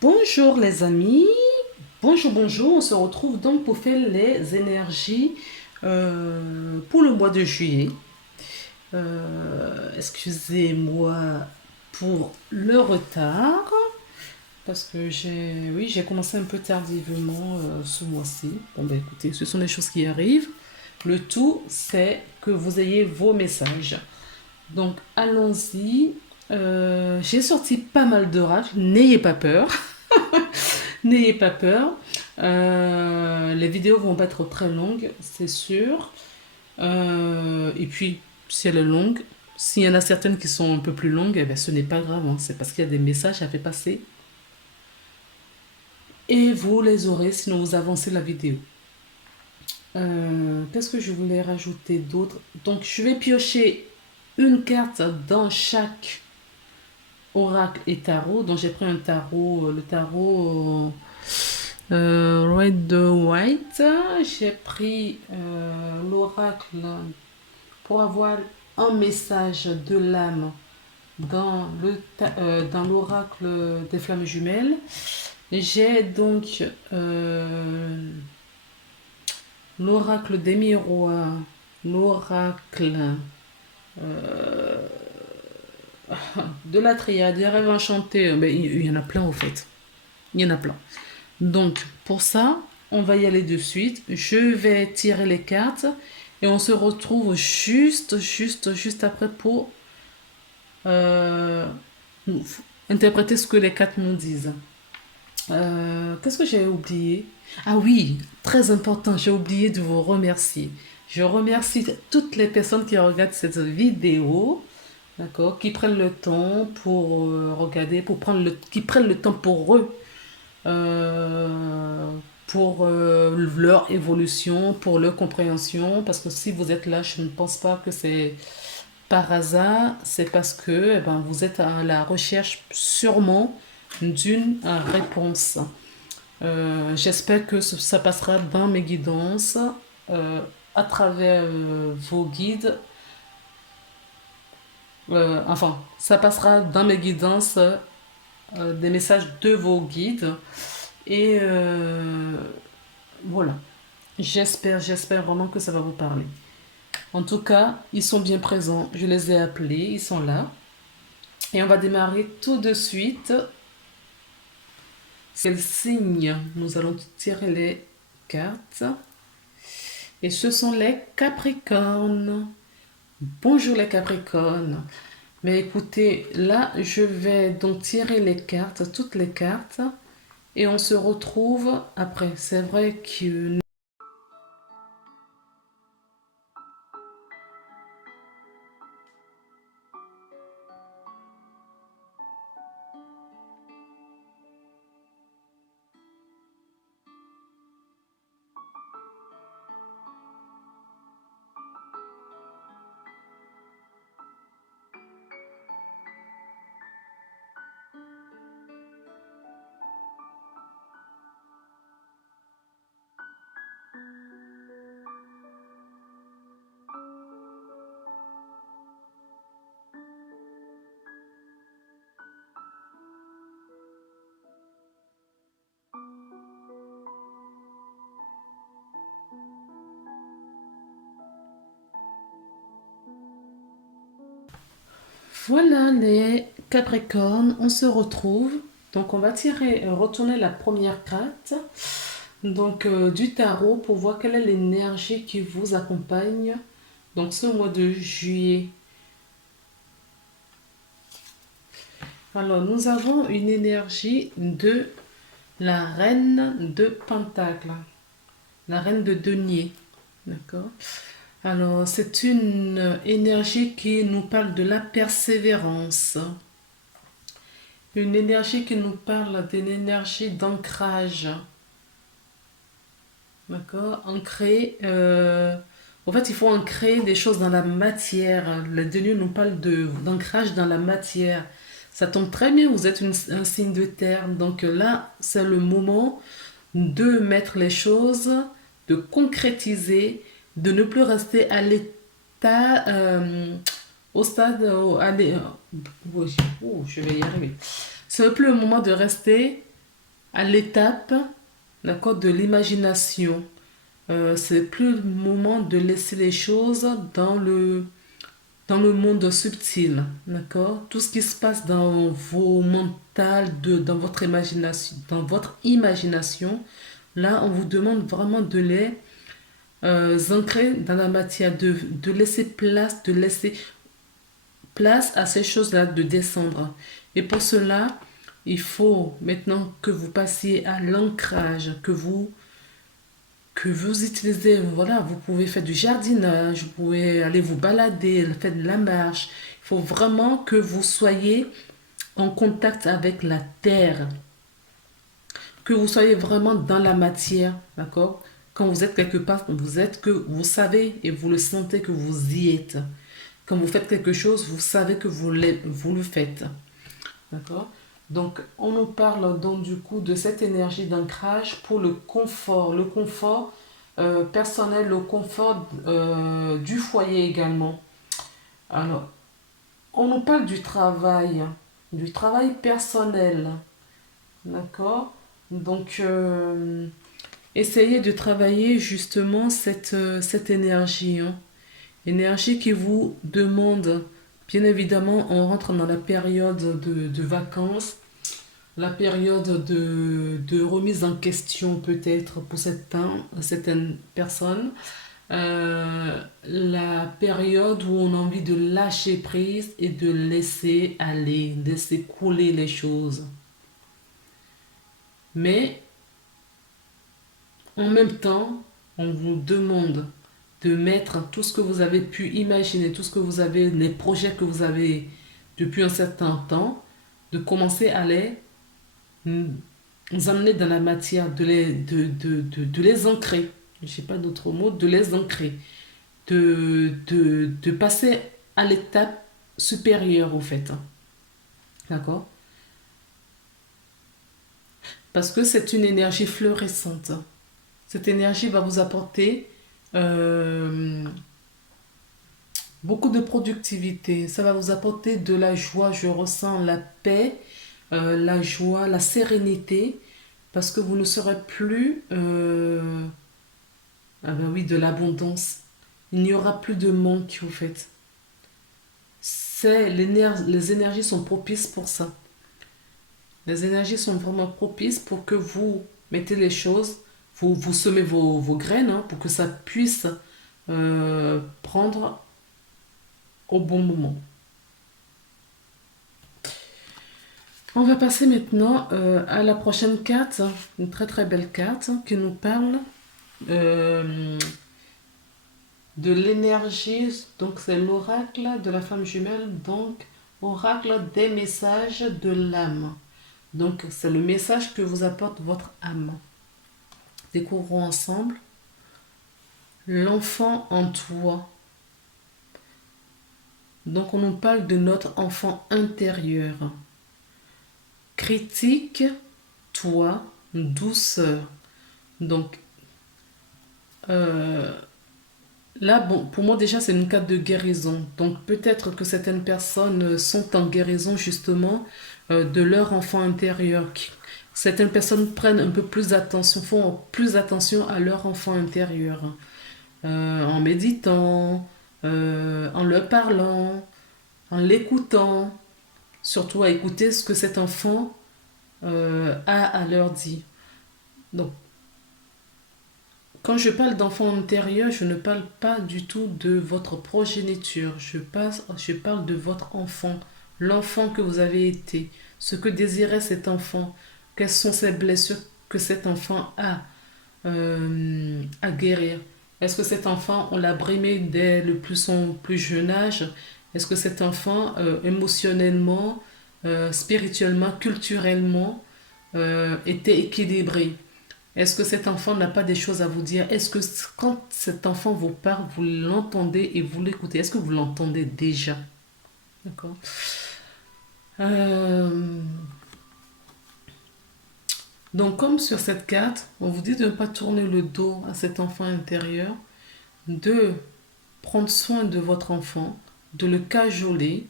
Bonjour les amis, bonjour, on se retrouve donc pour faire les énergies pour le mois de juillet. Excusez-moi pour le retard, parce que j'ai commencé un peu tardivement ce mois-ci. Bon ben écoutez, ce sont des choses qui arrivent. Le tout, c'est que vous ayez vos messages. Donc allons-y. J'ai sorti pas mal d'oracles, n'ayez pas peur. N'ayez pas peur. Les vidéos vont pas être très longues, c'est sûr. Et puis, si elle est longue, s'il y en a certaines qui sont un peu plus longues, eh ben, ce n'est pas grave, hein. C'est parce qu'il y a des messages à faire passer. Et vous les aurez, sinon vous avancez la vidéo. Qu'est-ce que je voulais rajouter d'autre? Donc, je vais piocher une carte dans chaque oracle et tarot. Donc, j'ai pris un tarot, le tarot Red de White. J'ai pris l'oracle pour avoir un message de l'âme dans l'oracle des flammes jumelles. J'ai donc l'oracle des miroirs, l'oracle euh, de la triade, des rêves enchantés. Ben, il y en a plein au fait. Il y en a plein. Donc, pour ça, on va y aller de suite. Je vais tirer les cartes et on se retrouve juste après pour euh, interpréter ce que les cartes nous disent. Qu'est-ce que j'ai oublié? Ah oui, très important, j'ai oublié de vous remercier. Je remercie toutes les personnes qui regardent cette vidéo, d'accord, qui prennent le temps pour regarder, qui prennent le temps pour eux euh, pour leur évolution, pour leur compréhension. Parce que si vous êtes là, je ne pense pas que c'est par hasard, c'est parce que vous êtes à la recherche sûrement d'une réponse. J'espère que ça passera dans mes guidances, à travers vos guides. Enfin, ça passera dans mes guidances, des messages de vos guides. Et voilà. J'espère vraiment que ça va vous parler. En tout cas, ils sont bien présents. Je les ai appelés, ils sont là. Et on va démarrer tout de suite. Quel signe? Nous allons tirer les cartes. Et ce sont les Capricornes. Bonjour les Capricornes. Mais écoutez, là, je vais donc tirer les cartes, toutes les cartes. Et on se retrouve après. C'est vrai que voilà les Capricornes, on se retrouve. Donc on va tirer, retourner la première carte donc du tarot pour voir quelle est l'énergie qui vous accompagne donc ce mois de juillet. Alors nous avons une énergie de la reine de Pentacle, la reine de denier, d'accord? Alors c'est une énergie qui nous parle de la persévérance. Une énergie qui nous parle d'une énergie d'ancrage. D'accord? Ancrer. En fait, il faut ancrer des choses dans la matière. Le Denu nous parle d'ancrage dans la matière. Ça tombe très bien, vous êtes un signe de terre. Donc là, c'est le moment de mettre les choses, de concrétiser, de ne plus rester à l'état, au stade, oui, oh, je vais y arriver. C'est plus le moment de rester à l'étape, d'accord, de l'imagination. C'est plus le moment de laisser les choses dans le monde subtil, d'accord? Tout ce qui se passe dans vos mentales, dans votre imagination, là, on vous demande vraiment de les ancrer dans la matière, de laisser place à ces choses-là de descendre. Et pour cela, il faut maintenant que vous passiez à l'ancrage, que vous utilisez, voilà, vous pouvez faire du jardinage, vous pouvez aller vous balader, faire de la marche. Il faut vraiment que vous soyez en contact avec la terre, que vous soyez vraiment dans la matière, d'accord? Quand vous êtes quelque part, vous savez et vous le sentez que vous y êtes. Quand vous faites quelque chose, vous savez que vous le faites. D'accord? Donc, on nous parle donc du coup de cette énergie d'ancrage pour le confort personnel, le confort du foyer également. Alors, on nous parle du travail personnel. D'accord? Donc, essayez de travailler justement cette énergie, hein. Énergie qui vous demande, bien évidemment, on rentre dans la période de vacances, la période de remise en question peut-être pour certaines personnes, la période où on a envie de lâcher prise et de laisser aller, de laisser couler les choses. Mais en même temps, on vous demande de mettre tout ce que vous avez pu imaginer, tout ce que vous avez, les projets que vous avez depuis un certain temps, de commencer à les amener dans la matière, de les ancrer. Je n'ai pas d'autre mot, de les ancrer. De passer à l'étape supérieure, au fait. D'accord? Parce que c'est une énergie fluorescente. Cette énergie va vous apporter euh, beaucoup de productivité. Ça va vous apporter de la joie. Je ressens la paix, la joie, la sérénité, parce que vous ne serez plus, ah ben oui, de l'abondance. Il n'y aura plus de manque, au fait. Les énergies sont propices pour ça. Les énergies sont vraiment propices pour que vous mettez les choses, vous semez vos graines, hein, pour que ça puisse prendre au bon moment. On va passer maintenant à la prochaine carte, une très très belle carte qui nous parle euh, de l'énergie. Donc c'est l'oracle de la femme jumelle, donc oracle des messages de l'âme. Donc c'est le message que vous apporte votre âme. Découvrons ensemble l'enfant en toi. Donc on nous parle de notre enfant intérieur. Critique, toi, douceur. Donc euh, là, bon, pour moi déjà c'est une carte de guérison. Donc peut-être que certaines personnes sont en guérison justement de leur enfant intérieur. Certaines personnes prennent un peu plus attention, font plus attention à leur enfant intérieur. En méditant, en leur parlant, en l'écoutant, surtout à écouter ce que cet enfant a à leur dire. Donc, quand je parle d'enfant intérieur, je ne parle pas du tout de votre progéniture. Je parle de votre enfant, l'enfant que vous avez été, ce que désirait cet enfant, quelles sont ces blessures que cet enfant a à guérir. Est-ce que cet enfant, on l'a brimé dès son plus jeune âge? Est-ce que cet enfant, émotionnellement, spirituellement, culturellement, était équilibré? Est-ce que cet enfant n'a pas des choses à vous dire? Est-ce que quand cet enfant vous parle, vous l'entendez et vous l'écoutez? Est-ce que vous l'entendez déjà? D'accord. Euh, donc, comme sur cette carte, on vous dit de ne pas tourner le dos à cet enfant intérieur, de prendre soin de votre enfant, de le cajoler,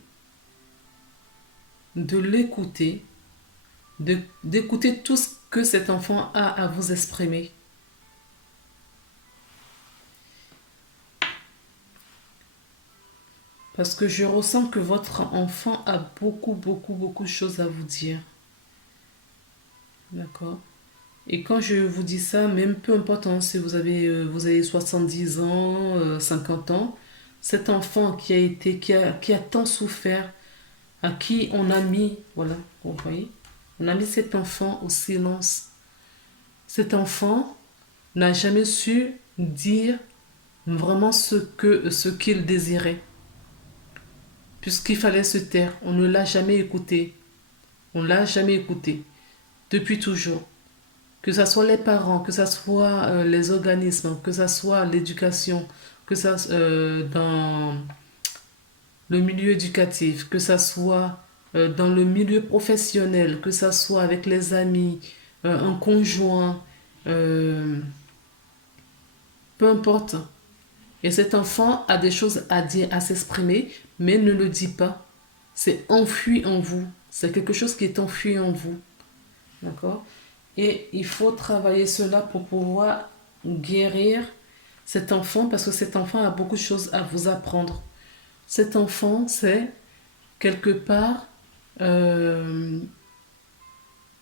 de l'écouter, d'écouter tout ce que cet enfant a à vous exprimer. Parce que je ressens que votre enfant a beaucoup de choses à vous dire. D'accord? Et quand je vous dis ça, même peu importe hein, si vous avez 70 ans, 50 ans, cet enfant qui a tant souffert, à qui on a mis, voilà, vous voyez, on a mis cet enfant au silence. Cet enfant n'a jamais su dire vraiment ce qu'il désirait, puisqu'il fallait se taire. On ne l'a jamais écouté. On ne l'a jamais écouté, depuis toujours. Que ce soit les parents, que ce soit les organismes, que ce soit l'éducation, que ça dans le milieu éducatif, que ce soit dans le milieu professionnel, que ce soit avec les amis, un conjoint, euh, peu importe. Et cet enfant a des choses à dire, à s'exprimer, mais ne le dit pas. C'est enfoui en vous. C'est quelque chose qui est enfoui en vous. D'accord? Et il faut travailler cela pour pouvoir guérir cet enfant parce que cet enfant a beaucoup de choses à vous apprendre. Cet enfant, c'est quelque part, euh,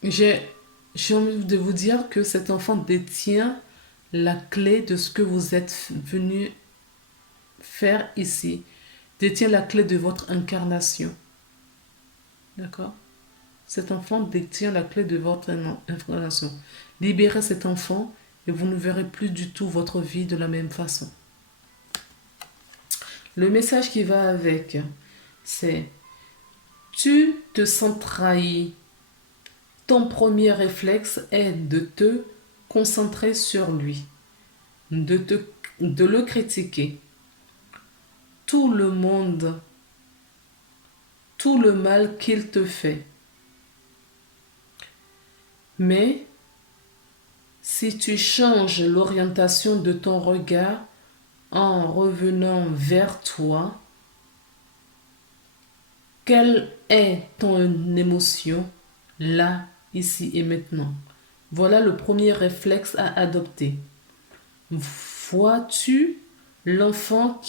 j'ai envie de vous dire que cet enfant détient la clé de ce que vous êtes venu faire ici, détient la clé de votre incarnation. D'accord? Cet enfant détient la clé de votre incarnation. Libérez cet enfant et vous ne verrez plus du tout votre vie de la même façon. Le message qui va avec, c'est tu te sens trahi. Ton premier réflexe est de te concentrer sur lui, de le critiquer. Tout le monde, tout le mal qu'il te fait. Mais si tu changes l'orientation de ton regard en revenant vers toi, quelle est ton émotion là, ici et maintenant? Voilà le premier réflexe à adopter. Vois-tu l'enfant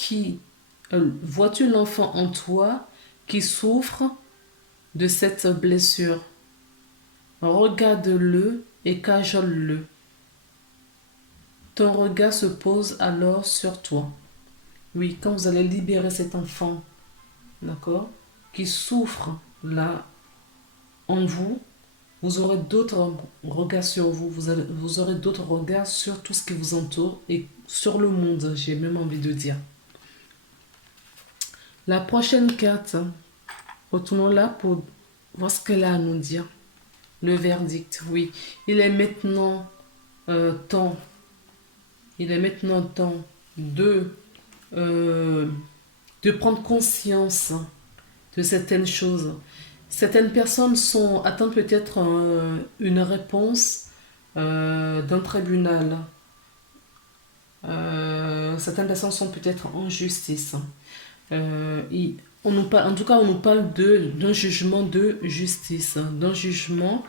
vois-tu l'enfant en toi qui souffre de cette blessure? Regarde-le et cajole-le. Ton regard se pose alors sur toi. Oui, quand vous allez libérer cet enfant, d'accord, qui souffre là en vous, vous aurez d'autres regards sur vous, vous aurez d'autres regards sur tout ce qui vous entoure et sur le monde, j'ai même envie de dire. La prochaine carte, retournons là pour voir ce qu'elle a à nous dire. Le verdict, oui. Il est maintenant temps. Il est maintenant temps euh, de prendre conscience de certaines choses. Certaines personnes attendent peut-être une réponse d'un tribunal. Certaines personnes sont peut-être en justice. En tout cas, on nous parle d'un jugement de justice, d'un jugement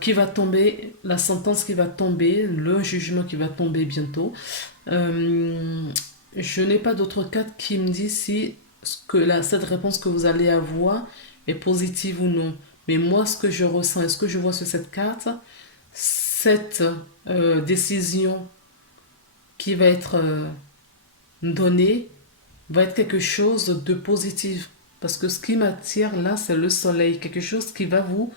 qui va tomber, la sentence qui va tomber, le jugement qui va tomber bientôt. Je n'ai pas d'autre carte qui me dit si cette réponse que vous allez avoir est positive ou non. Mais moi, ce que je ressens et ce que je vois sur cette carte, cette décision qui va être donnée va être quelque chose de positif. Parce que ce qui m'attire là, c'est le soleil. Quelque chose qui va vous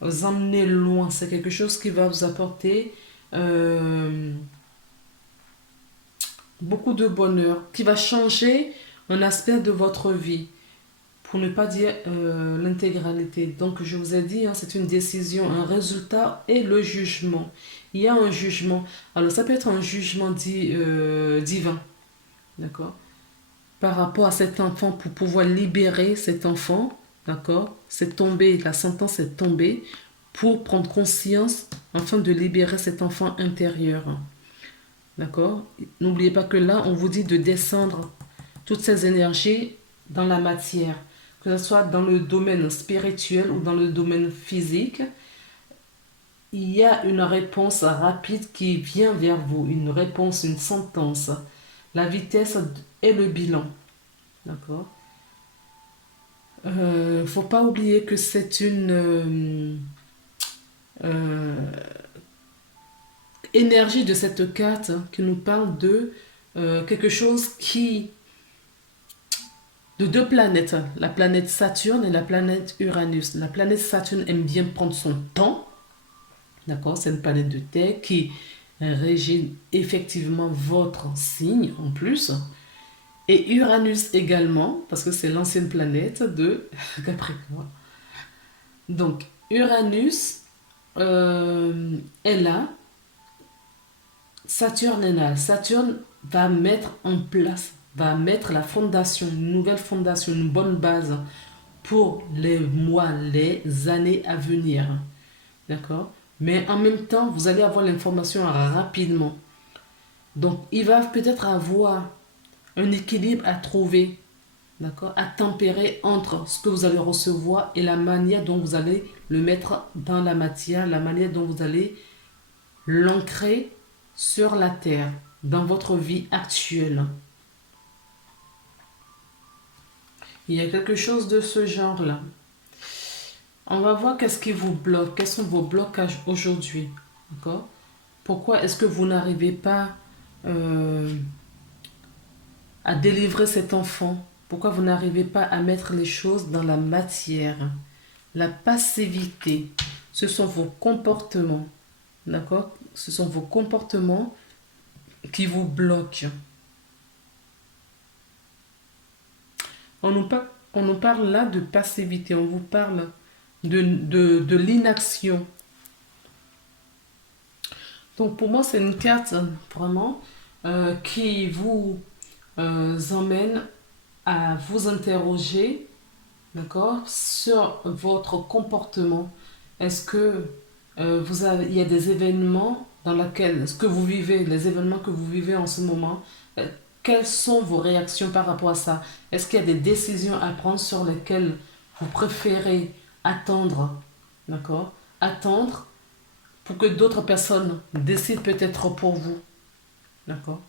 emmener loin. C'est quelque chose qui va vous apporter beaucoup de bonheur, qui va changer un aspect de votre vie, pour ne pas dire l'intégralité. Donc je vous ai dit, hein, c'est une décision, un résultat et le jugement. Il y a un jugement. Alors ça peut être un jugement divin, d'accord, par rapport à cet enfant, pour pouvoir libérer cet enfant, d'accord, c'est tombé, la sentence est tombée, pour prendre conscience, afin de libérer cet enfant intérieur. D'accord? N'oubliez pas que là, on vous dit de descendre toutes ces énergies dans la matière, que ce soit dans le domaine spirituel ou dans le domaine physique. il y a une réponse rapide qui vient vers vous, une réponse, une sentence. La vitesse et le bilan. D'accord? Faut pas oublier que c'est une euh, énergie de cette carte qui nous parle de quelque chose qui de deux planètes, la planète Saturne et la planète Uranus. La planète Saturne aime bien prendre son temps, d'accord? C'est une planète de terre qui régit effectivement votre signe en plus. Et Uranus également, parce que c'est l'ancienne planète de Capricorne. Donc, Uranus est là, Saturne est là. Saturne va mettre en place, va mettre la fondation, une nouvelle fondation, une bonne base pour les mois, les années à venir. D'accord? Mais en même temps, vous allez avoir l'information rapidement. Donc, il va peut-être avoir un équilibre à trouver, d'accord, à tempérer entre ce que vous allez recevoir et la manière dont vous allez le mettre dans la matière, la manière dont vous allez l'ancrer sur la terre, dans votre vie actuelle. Il y a quelque chose de ce genre-là. On va voir qu'est-ce qui vous bloque, quels sont vos blocages aujourd'hui. D'accord? Pourquoi est-ce que vous n'arrivez pas euh, à délivrer cet enfant? Pourquoi vous n'arrivez pas à mettre les choses dans la matière? La passivité, ce sont vos comportements. D'accord? Ce sont vos comportements qui vous bloquent. On nous parle là de passivité, on vous parle de l'inaction. Donc pour moi, c'est une carte vraiment qui vous emmène à vous interroger, d'accord, sur votre comportement. Est-ce que il y a des événements dans lesquels, ce que vous vivez, les événements que vous vivez en ce moment, euh, quelles sont vos réactions par rapport à ça? Est-ce qu'il y a des décisions à prendre sur lesquelles vous préférez attendre, d'accord? Attendre pour que d'autres personnes décident peut-être pour vous, d'accord?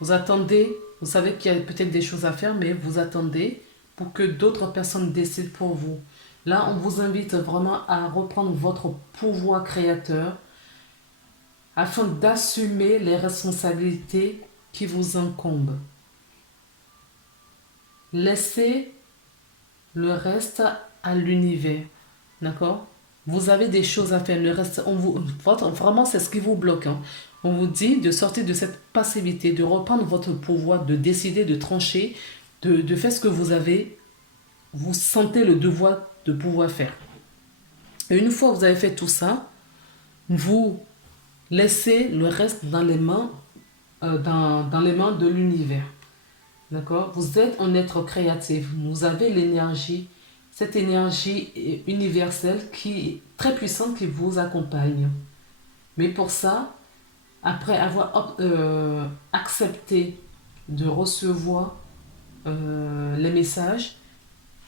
Vous attendez, vous savez qu'il y a peut-être des choses à faire, mais vous attendez pour que d'autres personnes décident pour vous. Là, on vous invite vraiment à reprendre votre pouvoir créateur afin d'assumer les responsabilités qui vous incombent. Laissez le reste à l'univers. D'accord? Vous avez des choses à faire. Le reste, vraiment, c'est ce qui vous bloque. Hein. On vous dit de sortir de cette passivité, de reprendre votre pouvoir, de décider, de trancher, de faire ce que vous avez, vous sentez le devoir de pouvoir faire. Et une fois que vous avez fait tout ça, vous laissez le reste dans les mains, dans les mains de l'univers. D'accord? Vous êtes un être créatif. Vous avez l'énergie, cette énergie universelle qui est très puissante qui vous accompagne. Mais pour ça, après avoir accepté de recevoir les messages,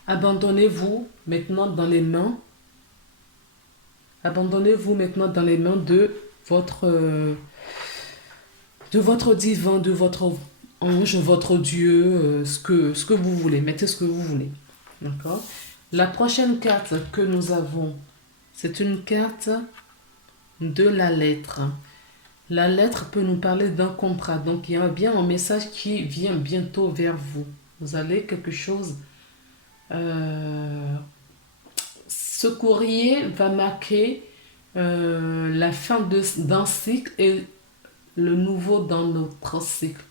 abandonnez-vous maintenant dans les mains, abandonnez-vous maintenant dans les mains de votre divin, de votre ange, votre Dieu, ce que vous voulez. Mettez ce que vous voulez. D'accord? La prochaine carte que nous avons, c'est une carte de la lettre. La lettre peut nous parler d'un contrat. Donc, il y a bien un message qui vient bientôt vers vous. Vous allez quelque chose... ce courrier va marquer la fin d'un cycle et le nouveau dans notre cycle.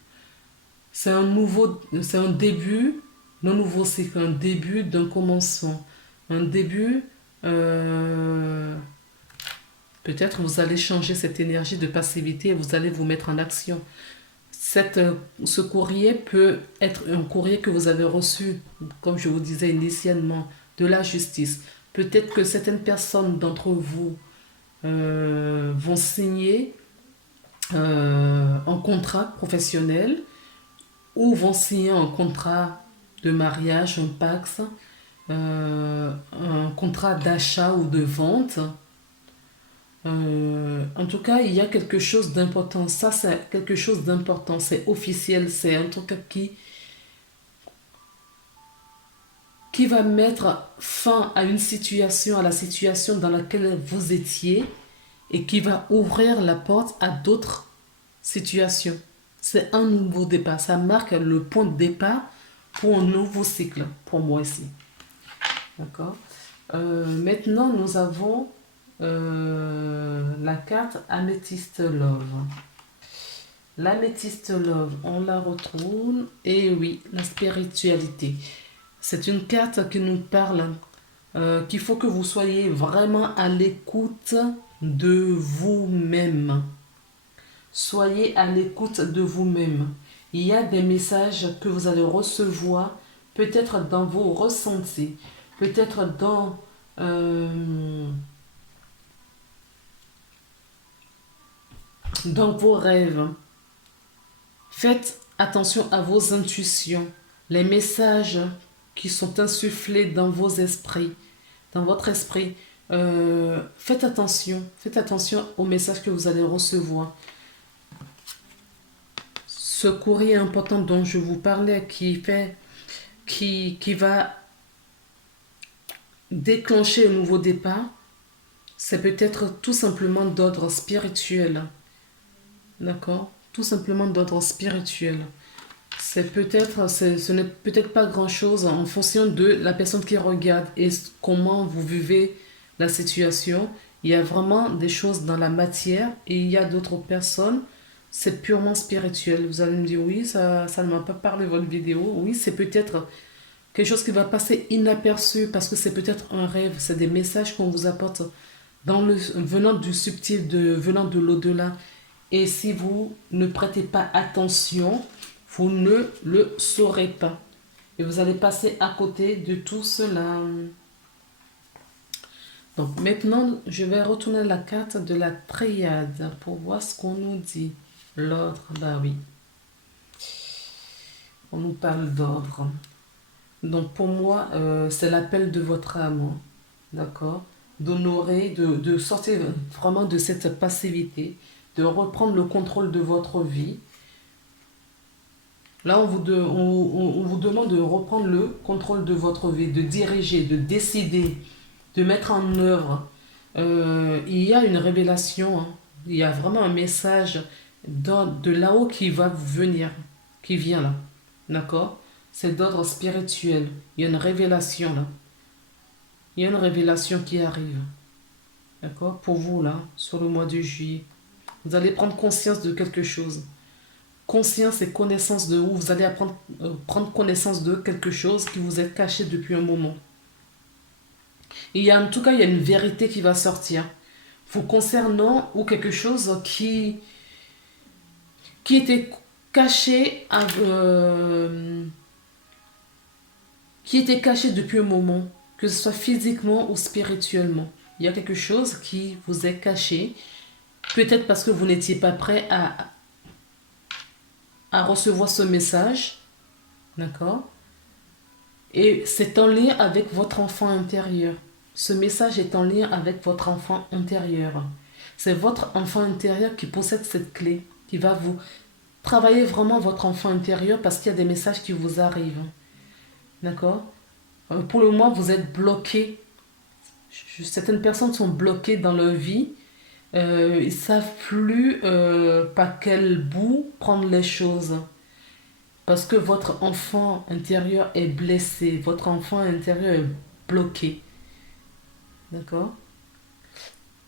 C'est c'est un début d'un nouveau cycle, un début d'un commencement, un début. euh, Peut-être vous allez changer cette énergie de passivité et vous allez vous mettre en action. Ce courrier peut être un courrier que vous avez reçu, comme je vous disais initialement, de la justice. Peut-être que certaines personnes d'entre vous vont signer un contrat professionnel ou vont signer un contrat de mariage, un Pacs, un contrat d'achat ou de vente. En tout cas, il y a quelque chose d'important. Ça, c'est quelque chose d'important. C'est officiel. C'est un truc qui va mettre fin à une situation, à la situation dans laquelle vous étiez et qui va ouvrir la porte à d'autres situations. C'est un nouveau départ. Ça marque le point de départ pour un nouveau cycle, pour moi ici. D'accord. Maintenant, nous avons la carte Amethyst Love. L'améthyste love, on la retrouve. Et oui, la spiritualité. C'est une carte qui nous parle qu'il faut que vous soyez vraiment à l'écoute de vous-même. Soyez à l'écoute de vous-même. Il y a des messages que vous allez recevoir, peut-être dans vos ressentis, peut-être dans vos rêves. Faites attention à vos intuitions, les messages qui sont insufflés dans vos esprits, dans votre esprit. Faites attention aux messages que vous allez recevoir. Ce courrier important dont je vous parlais qui va déclencher un nouveau départ, c'est peut-être tout simplement d'ordre spirituel. D'accord? Tout simplement d'ordre spirituel. Ce n'est peut-être pas grand-chose en fonction de la personne qui regarde et comment vous vivez la situation. Il y a vraiment des choses dans la matière et il y a d'autres personnes, c'est purement spirituel. Vous allez me dire, oui, ça ne m'a pas parlé votre vidéo. Oui, c'est peut-être quelque chose qui va passer inaperçu parce que c'est peut-être un rêve, c'est des messages qu'on vous apporte venant du subtil, venant de l'au-delà. Et si vous ne prêtez pas attention, vous ne le saurez pas. Et vous allez passer à côté de tout cela. Donc maintenant, je vais retourner la carte de la triade pour voir ce qu'on nous dit. L'ordre, bah oui. On nous parle d'ordre. Donc pour moi, c'est l'appel de votre âme. D'accord? D'honorer, de sortir vraiment de cette passivité, de reprendre le contrôle de votre vie. Là, on vous demande de reprendre le contrôle de votre vie, de diriger, de décider, de mettre en œuvre. Il y a une révélation, hein. Il y a vraiment un message de là-haut qui va venir, qui vient là. D'accord? C'est d'ordre spirituel. Il y a une révélation là. Il y a une révélation qui arrive. D'accord? Pour vous là, sur le mois de juillet. Vous allez prendre conscience de quelque chose. Conscience et connaissance de où vous allez prendre connaissance de quelque chose qui vous est caché depuis un moment. En tout cas, il y a une vérité qui va sortir vous concernant ou quelque chose qui était caché qui était caché depuis un moment, que ce soit physiquement ou spirituellement. Il y a quelque chose qui vous est caché, peut-être parce que vous n'étiez pas prêt à recevoir ce message, d'accord? Et c'est en lien avec votre enfant intérieur. Ce message est en lien avec votre enfant intérieur. C'est votre enfant intérieur qui possède cette clé, qui va vous travailler vraiment votre enfant intérieur parce qu'il y a des messages qui vous arrivent. D'accord? Pour le moment, vous êtes bloqué. Certaines personnes sont bloquées dans leur vie. Ils ne savent plus par quel bout prendre les choses. Parce que votre enfant intérieur est blessé. Votre enfant intérieur est bloqué. D'accord?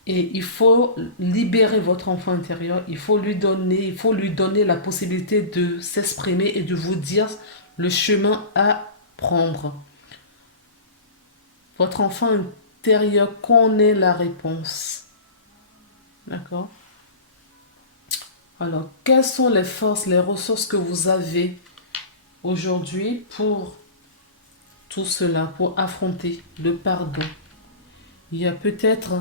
Et il faut libérer votre enfant intérieur. Il faut lui donner la possibilité de s'exprimer et de vous dire le chemin à prendre. Votre enfant intérieur connaît la réponse. D'accord? Alors, quelles sont les forces, les ressources que vous avez aujourd'hui pour tout cela, pour affronter le pardon? Il y a peut-être,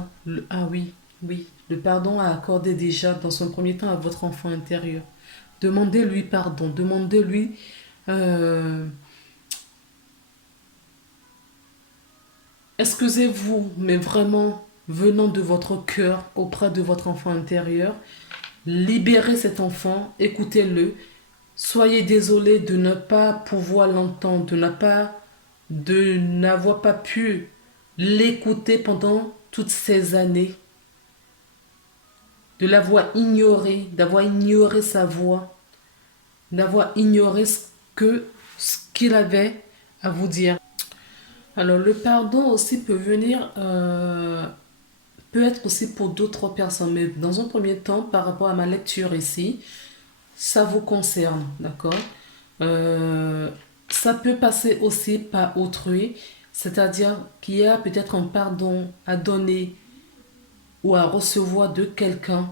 ah oui, oui, le pardon à accorder déjà dans un premier temps à votre enfant intérieur. Demandez-lui pardon, demandez-lui excusez-vous, mais vraiment, venant de votre cœur auprès de votre enfant intérieur. Libérez cet enfant, écoutez-le. Soyez désolé de ne pas pouvoir l'entendre, de n'avoir pas pu l'écouter pendant toutes ces années, de l'avoir ignoré, d'avoir ignoré sa voix, d'avoir ignoré ce qu'il avait à vous dire. Alors le pardon aussi peut être aussi pour d'autres personnes, mais dans un premier temps, par rapport à ma lecture ici, ça vous concerne, d'accord? Euh, Ça peut passer aussi par autrui, c'est-à-dire qu'il y a peut-être un pardon à donner ou à recevoir de quelqu'un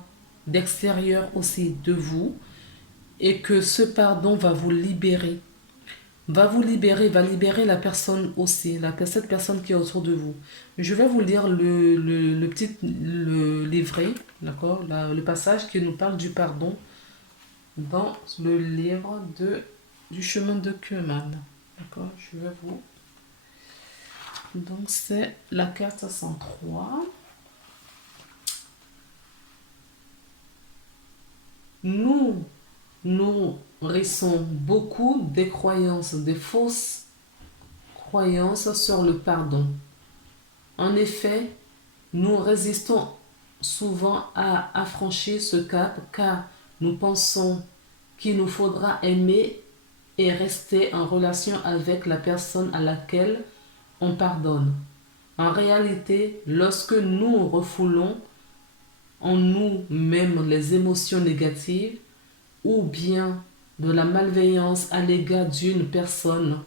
d'extérieur aussi de vous, et que ce pardon va libérer la personne aussi, cette personne qui est autour de vous. Je vais vous lire le livret, d'accord, le passage qui nous parle du pardon dans le livre du chemin de Keumann. D'accord, je vais vous... Donc c'est la carte 103. Nous nourrissons beaucoup des croyances, des fausses croyances sur le pardon. En effet, nous résistons souvent à affranchir ce cap car nous pensons qu'il nous faudra aimer et rester en relation avec la personne à laquelle on pardonne. En réalité, lorsque nous refoulons en nous-mêmes les émotions négatives ou bien de la malveillance à l'égard d'une personne,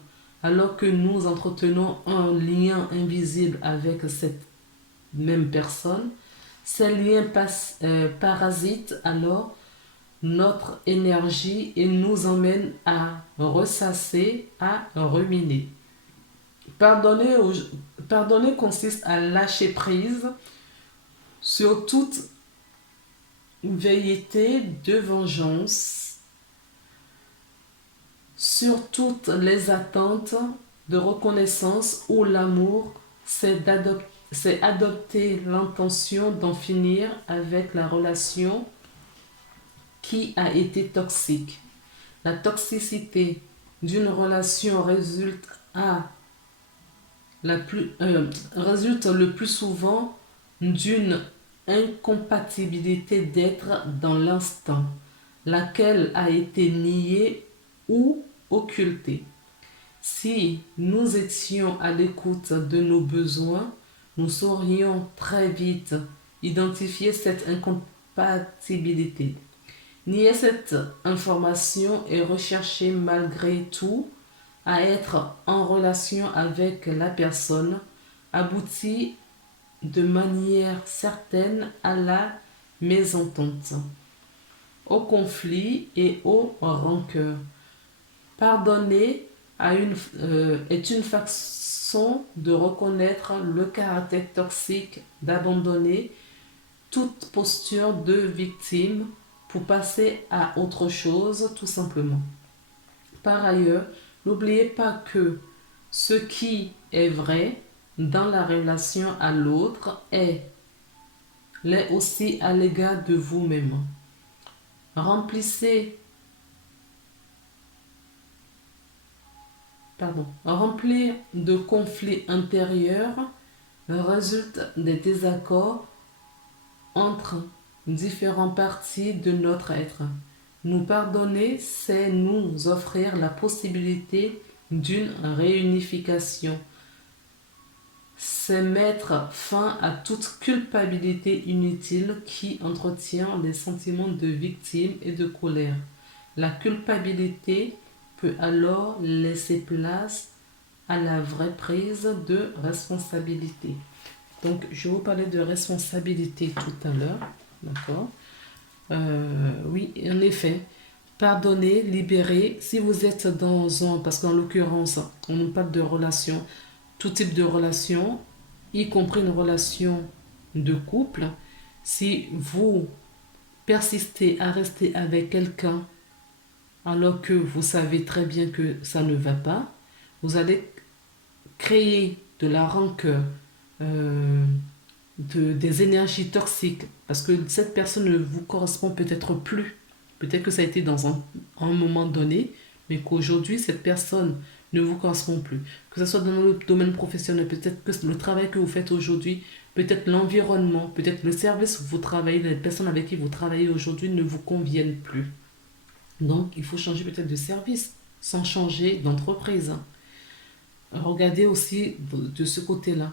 alors que nous entretenons un lien invisible avec cette même personne, ces liens parasitent alors notre énergie et nous emmènent à ressasser, à ruminer. Pardonner, pardonner consiste à lâcher prise sur toute velléité de vengeance, sur toutes les attentes de reconnaissance où l'amour, c'est adopter l'intention d'en finir avec la relation qui a été toxique. La toxicité d'une relation résulte le plus souvent d'une incompatibilité d'être dans l'instant, laquelle a été niée ou occultée. Si nous étions à l'écoute de nos besoins, nous saurions très vite identifier cette incompatibilité. Nier cette information et rechercher malgré tout à être en relation avec la personne aboutit de manière certaine à la mésentente, au conflit et aux rancœurs. Pardonner est une façon de reconnaître le caractère toxique, d'abandonner toute posture de victime pour passer à autre chose tout simplement. Par ailleurs, n'oubliez pas que ce qui est vrai dans la relation à l'autre l'est aussi à l'égard de vous-même. Remplir de conflits intérieurs résulte des désaccords entre différentes parties de notre être. Nous pardonner, c'est nous offrir la possibilité d'une réunification. C'est mettre fin à toute culpabilité inutile qui entretient les sentiments de victime et de colère. La culpabilité peut alors laisser place à la vraie prise de responsabilité. Donc, je vous parlais de responsabilité tout à l'heure, d'accord? Oui, en effet, pardonner, libérer, si vous êtes parce qu'en l'occurrence, on nous parle de relation, tout type de relation, y compris une relation de couple, si vous persistez à rester avec quelqu'un alors que vous savez très bien que ça ne va pas, vous allez créer de la rancœur, des énergies toxiques, parce que cette personne ne vous correspond peut-être plus. Peut-être que ça a été dans un moment donné, mais qu'aujourd'hui, cette personne ne vous correspond plus. Que ce soit dans le domaine professionnel, peut-être que le travail que vous faites aujourd'hui, peut-être l'environnement, peut-être le service où vous travaillez, les personnes avec qui vous travaillez aujourd'hui ne vous conviennent plus. Donc, il faut changer peut-être de service, sans changer d'entreprise. Regardez aussi de ce côté-là.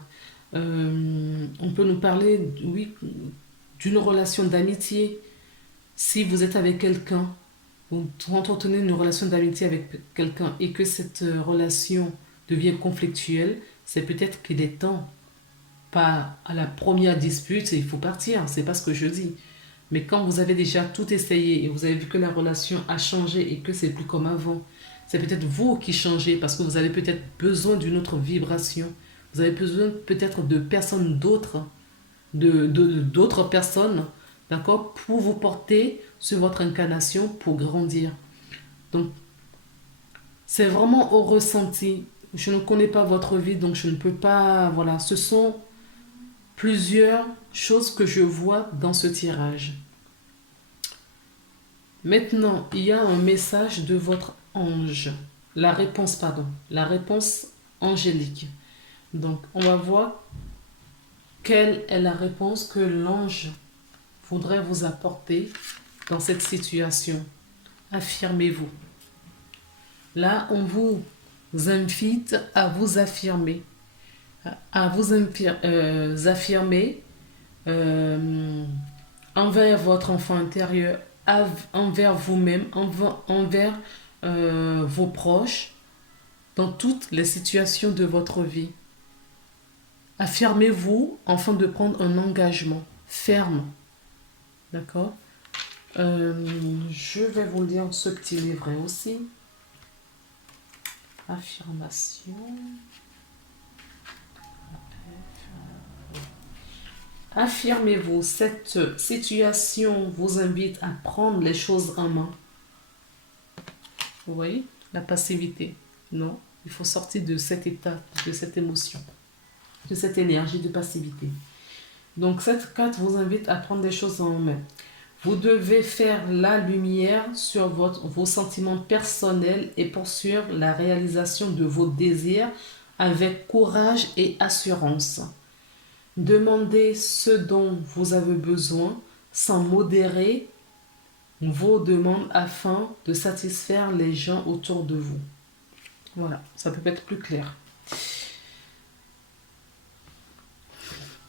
On peut nous parler, oui, d'une relation d'amitié. Si vous êtes avec quelqu'un, vous entretenez une relation d'amitié avec quelqu'un et que cette relation devient conflictuelle, c'est peut-être qu'il est temps, pas à la première dispute, il faut partir, c'est pas ce que je dis. Mais quand vous avez déjà tout essayé et vous avez vu que la relation a changé et que c'est plus comme avant, c'est peut-être vous qui changez parce que vous avez peut-être besoin d'une autre vibration. Vous avez besoin peut-être de personnes d'autres, d'autres personnes, d'accord, pour vous porter sur votre incarnation pour grandir. Donc, c'est vraiment au ressenti. Je ne connais pas votre vie, donc je ne peux pas. Voilà, ce sont plusieurs choses que je vois dans ce tirage. Maintenant, il y a un message de votre ange. La réponse angélique. Donc, on va voir quelle est la réponse que l'ange voudrait vous apporter dans cette situation. Affirmez-vous. Là, on vous invite à vous affirmer, affirmer euh, envers votre enfant intérieur, envers vous-même, envers vos proches, dans toutes les situations de votre vie. Affirmez-vous afin de prendre un engagement ferme. D'accord. Je vais vous lire ce petit livret aussi. Affirmation. Affirmez-vous, cette situation vous invite à prendre les choses en main. Vous voyez, la passivité. Non, il faut sortir de cet état, de cette émotion, de cette énergie de passivité. Donc cette carte vous invite à prendre des choses en main. Vous devez faire la lumière sur vos sentiments personnels et poursuivre la réalisation de vos désirs avec courage et assurance. Demandez ce dont vous avez besoin sans modérer vos demandes afin de satisfaire les gens autour de vous. Voilà, ça peut être plus clair.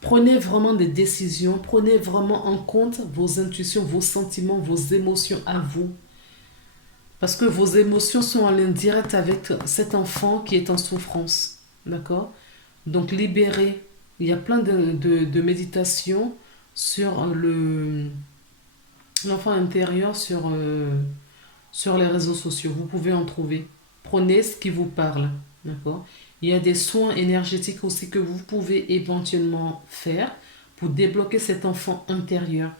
Prenez vraiment des décisions, prenez vraiment en compte vos intuitions, vos sentiments, vos émotions à vous. Parce que vos émotions sont en lien direct avec cet enfant qui est en souffrance. D'accord? Donc libérez. Il y a plein de méditations sur l'enfant intérieur sur les réseaux sociaux. Vous pouvez en trouver. Prenez ce qui vous parle. D'accord? Il y a des soins énergétiques aussi que vous pouvez éventuellement faire pour débloquer cet enfant intérieur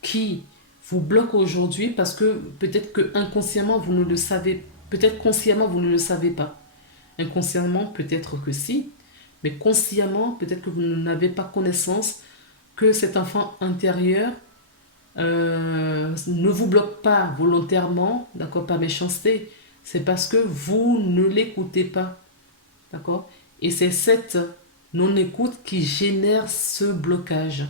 qui vous bloque aujourd'hui parce que peut-être que inconsciemment vous ne le savez, peut-être consciemment vous ne le savez pas. Inconsciemment peut-être que si, mais consciemment peut-être que vous n'avez pas connaissance que cet enfant intérieur ne vous bloque pas volontairement, d'accord, par méchanceté. C'est parce que vous ne l'écoutez pas. D'accord? Et c'est cette non-écoute qui génère ce blocage.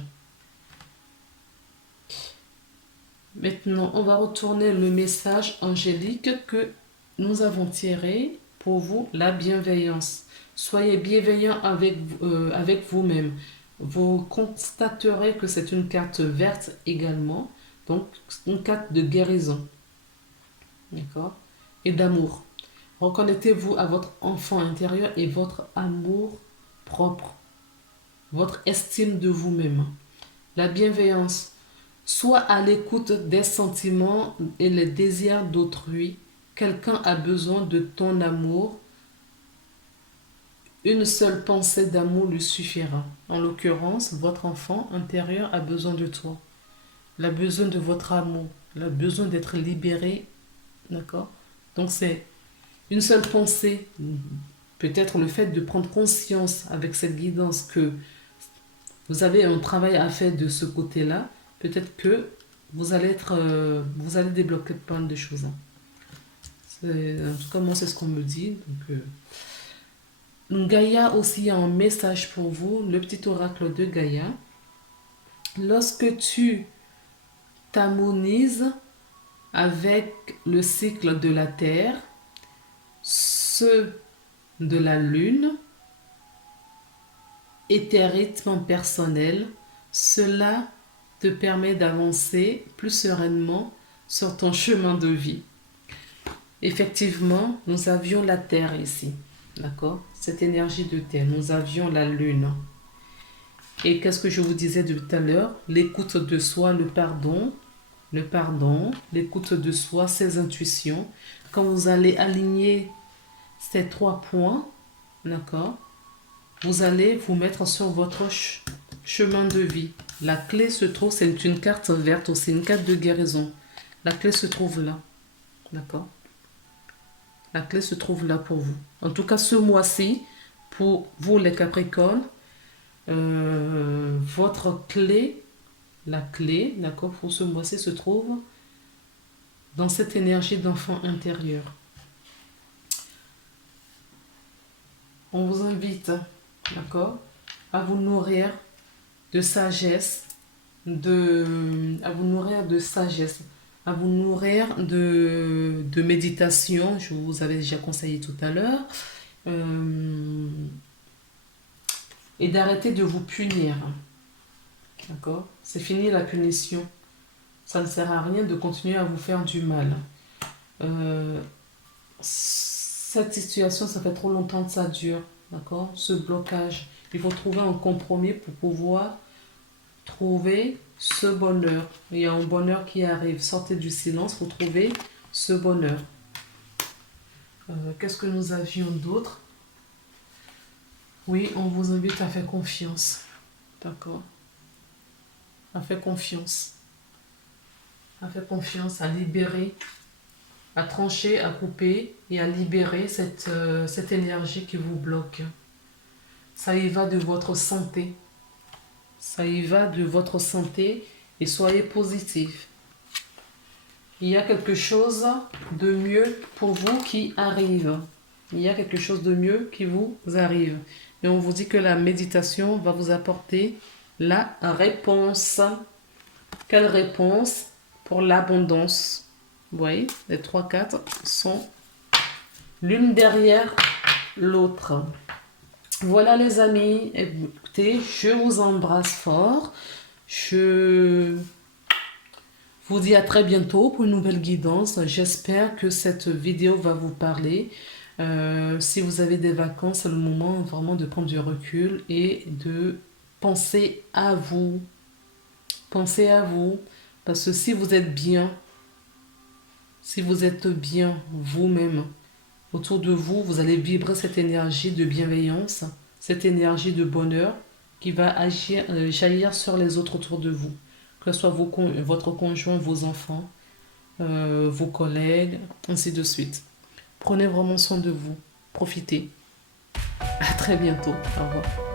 Maintenant, on va retourner le message angélique que nous avons tiré pour vous, la bienveillance. Soyez bienveillant avec vous-même. Vous constaterez que c'est une carte verte également, donc une carte de guérison. D'accord? Et d'amour. Reconnectez-vous à votre enfant intérieur et votre amour propre, votre estime de vous-même. La bienveillance, soit à l'écoute des sentiments et les désirs d'autrui. Quelqu'un a besoin de ton amour. Une seule pensée d'amour lui suffira. En l'occurrence, votre enfant intérieur a besoin de toi. Il a besoin de votre amour. Il a besoin d'être libéré. D'accord? Donc c'est une seule pensée, peut-être le fait de prendre conscience avec cette guidance que vous avez un travail à faire de ce côté-là. Peut-être que vous allez débloquer plein de choses. En tout cas, moi, c'est ce qu'on me dit. Donc, Gaïa aussi a un message pour vous, le petit oracle de Gaïa. Lorsque tu t'harmonises avec le cycle de la Terre, ceux de la Lune et tes rythmes personnels, cela te permet d'avancer plus sereinement sur ton chemin de vie. Effectivement, nous avions la Terre ici, d'accord? Cette énergie de Terre, nous avions la Lune. Et qu'est-ce que je vous disais de tout à l'heure? L'écoute de soi, le pardon, l'écoute de soi, ses intuitions. Quand vous allez aligner ces 3 points, d'accord, vous allez vous mettre sur votre chemin de vie. La clé se trouve, c'est une carte verte aussi, une carte de guérison. La clé se trouve là, d'accord? La clé se trouve là pour vous. En tout cas, ce mois-ci, pour vous les Capricornes, votre clé, la clé, d'accord, pour ce mois-ci se trouve dans cette énergie d'enfant intérieur. On vous invite, d'accord, à vous nourrir de sagesse, à vous nourrir de méditation, je vous avais déjà conseillé tout à l'heure, et d'arrêter de vous punir. D'accord? C'est fini la punition. Ça ne sert à rien de continuer à vous faire du mal. Cette situation, ça fait trop longtemps que ça dure. D'accord? Ce blocage. Il faut trouver un compromis pour pouvoir trouver ce bonheur. Il y a un bonheur qui arrive. Sortez du silence pour trouver ce bonheur. Qu'est-ce que nous avions d'autre? Oui, on vous invite à faire confiance. D'accord? À faire confiance. À faire confiance, à libérer, à trancher, à couper et à libérer cette énergie qui vous bloque. Ça y va de votre santé. Ça y va de votre santé et soyez positif. Il y a quelque chose de mieux pour vous qui arrive. Il y a quelque chose de mieux qui vous arrive. Et on vous dit que la méditation va vous apporter la réponse. Quelle réponse? Pour l'abondance. Vous voyez, les 3 cartes sont l'une derrière l'autre. Voilà les amis, écoutez, je vous embrasse fort. Je vous dis à très bientôt pour une nouvelle guidance. J'espère que cette vidéo va vous parler. Si vous avez des vacances, c'est le moment vraiment de prendre du recul et de penser à vous. Pensez à vous, parce que si vous êtes bien vous-même, autour de vous, vous allez vibrer cette énergie de bienveillance, cette énergie de bonheur qui va jaillir sur les autres autour de vous, que ce soit votre conjoint, vos enfants, vos collègues, ainsi de suite. Prenez vraiment soin de vous. Profitez. À très bientôt. Au revoir.